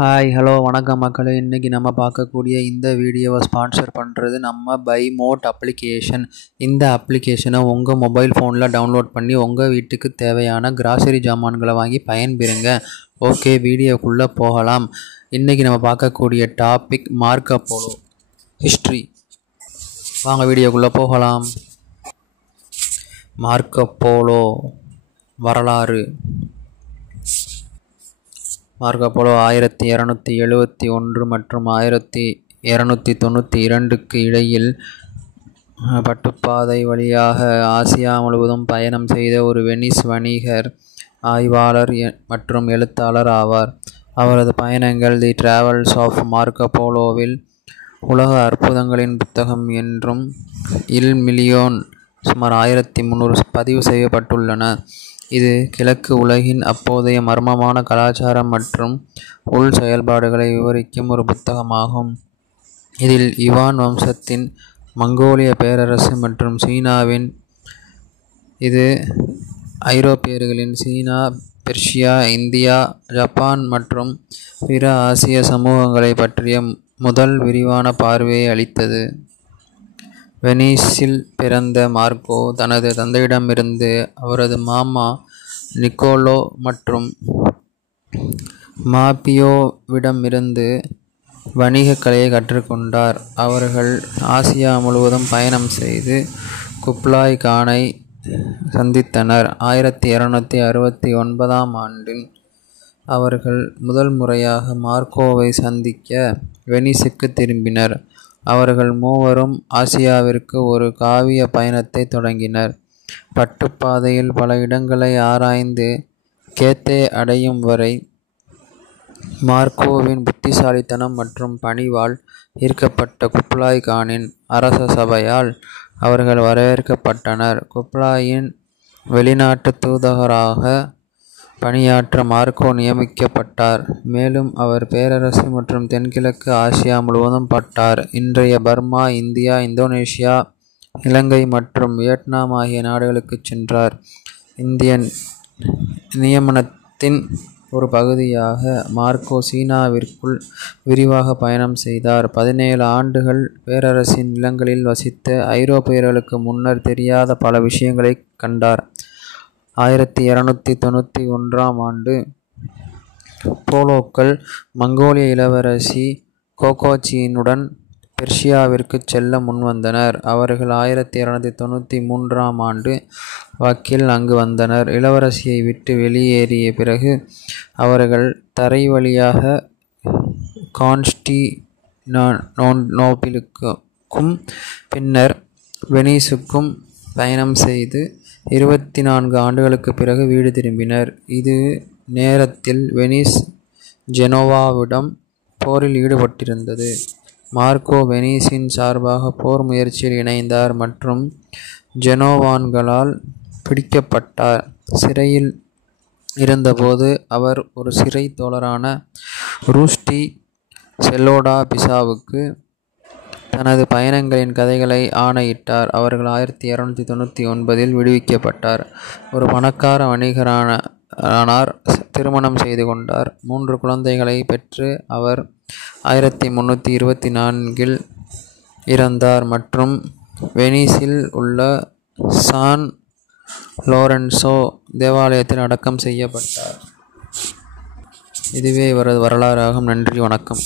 Hi hello வணக்கம் மக்களே. இன்றைக்கி நம்ம பார்க்கக்கூடிய இந்த வீடியோவை ஸ்பான்சர் பண்ணுறது நம்ம பை மோட் அப்ளிகேஷன். இந்த அப்ளிகேஷனை உங்கள் மொபைல் ஃபோனில் டவுன்லோட் பண்ணி உங்கள் வீட்டுக்கு தேவையான கிராசரி ஜாமான்களை வாங்கி பயன்பெறுங்க. ஓகே, வீடியோக்குள்ளே போகலாம். இன்றைக்கி நம்ம பார்க்கக்கூடிய டாபிக் மார்க்கோ போலோ ஹிஸ்ட்ரி. வாங்க வீடியோக்குள்ளே போகலாம். மார்க்கோ போலோ வரலாறு. மார்க்கோ போலோ 1271 மற்றும் 1292க்கு இடையில் பட்டுப்பாதை வழியாக ஆசியா முழுவதும் பயணம் செய்த ஒரு வெனிஸ் வணிகர், ஆய்வாளர் மற்றும் எழுத்தாளர் ஆவார். அவரது பயணங்கள் தி டிராவல்ஸ் ஆஃப் மார்க்கோ போலோவில் உலக அற்புதங்களின் புத்தகம் என்றும் இல் மில்லியோன் சுமார் 1300 பதிவு செய்யப்பட்டுள்ளன. இது கிழக்கு உலகின் அப்போதைய மர்மமான கலாச்சாரம் மற்றும் உள் செயல்பாடுகளை விவரிக்கும் ஒரு புத்தகமாகும். இதில் யுவான் வம்சத்தின் மங்கோலிய பேரரசு மற்றும் சீனாவின் இது ஐரோப்பியர்களின் சீனா, பெர்ஷியா, இந்தியா, ஜப்பான் மற்றும் பிற ஆசிய சமூகங்களை பற்றிய முதல் விரிவான பார்வையை அளித்தது. வெனிஸில் பிறந்த மார்க்கோ தனது தந்தையிடமிருந்து அவரது மாமா நிக்கோலோ மற்றும் மாபியோவிடமிருந்து வணிகக் கலையை கற்றுக்கொண்டார். அவர்கள் ஆசியா முழுவதும் பயணம் செய்து குப்லாய் கானை சந்தித்தனர். 1269ஆம் ஆண்டில் அவர்கள் முதல் முறையாக மார்க்கோவை சந்திக்க வெனிஸுக்கு திரும்பினர். அவர்கள் மூவரும் ஆசியாவிற்கு ஒரு காவிய பயணத்தை தொடங்கினர். பட்டுப்பாதையில் பல இடங்களை ஆராய்ந்து கேத்தே அடையும் வரை மார்க்கோவின் புத்திசாலித்தனம் மற்றும் பணிவால் ஈர்க்கப்பட்ட குப்லாய் கானின் அரச சபையால் அவர்கள் வரவேற்கப்பட்டனர். குப்லாயின் வெளிநாட்டு தூதராக பணியாற்ற மார்க்கோ நியமிக்கப்பட்டார். மேலும் அவர் பேரரசு மற்றும் தென்கிழக்கு ஆசியா முழுவதும் பட்டார். இன்றைய பர்மா, இந்தியா, இந்தோனேஷியா, இலங்கை மற்றும் வியட்நாம் ஆகிய நாடுகளுக்கு சென்றார். இந்திய நியமனத்தின் ஒரு பகுதியாக மார்க்கோ சீனாவிற்குள் விரிவாக பயணம் செய்தார். 17 ஆண்டுகள் பேரரசின் நிலங்களில் வசித்த ஐரோப்பியர்களுக்கு முன்னர் தெரியாத பல விஷயங்களை கண்டார். 1291ஆம் ஆண்டு போலோக்கள் மங்கோலிய இளவரசி கோகோச்சினுடன் பெர்ஷியாவிற்கு செல்ல முன்வந்தனர். அவர்கள் 1293ஆம் ஆண்டு வாக்கில் அங்கு வந்தனர். இளவரசியை விட்டு வெளியேறிய பிறகு அவர்கள் தரை வழியாக கான்ஸ்டாண்டினோப்பிளுக்கும் பின்னர் வெனிஸுக்கும் பயணம் செய்து 24 ஆண்டுகளுக்கு பிறகு வீடு திரும்பினர். இது நேரத்தில் வெனிஸ் ஜெனோவாவிடம் போரில் ஈடுபட்டிருந்தது. மார்க்கோ வெனிஸின் சார்பாக போர் முயற்சியில் இணைந்தார் மற்றும் ஜெனோவான்களால் பிடிக்கப்பட்டார். சிறையில் இருந்தபோது அவர் ஒரு சிறை தோழரான ரூஸ்டி செல்லோடா பிசாவுக்கு தனது பயணங்களின் கதைகளை ஆணையிட்டார். அவர்கள் 1299இல் விடுவிக்கப்பட்டார். ஒரு பணக்கார வணிகரானார். திருமணம் செய்து கொண்டார். 3 குழந்தைகளை பெற்று அவர் 1324இல் இறந்தார் மற்றும் வெனிஸில் உள்ள சான் லோரென்சோ தேவாலயத்தில் அடக்கம் செய்யப்பட்டார். இதுவே இவரது வரலாறு ஆகும். நன்றி, வணக்கம்.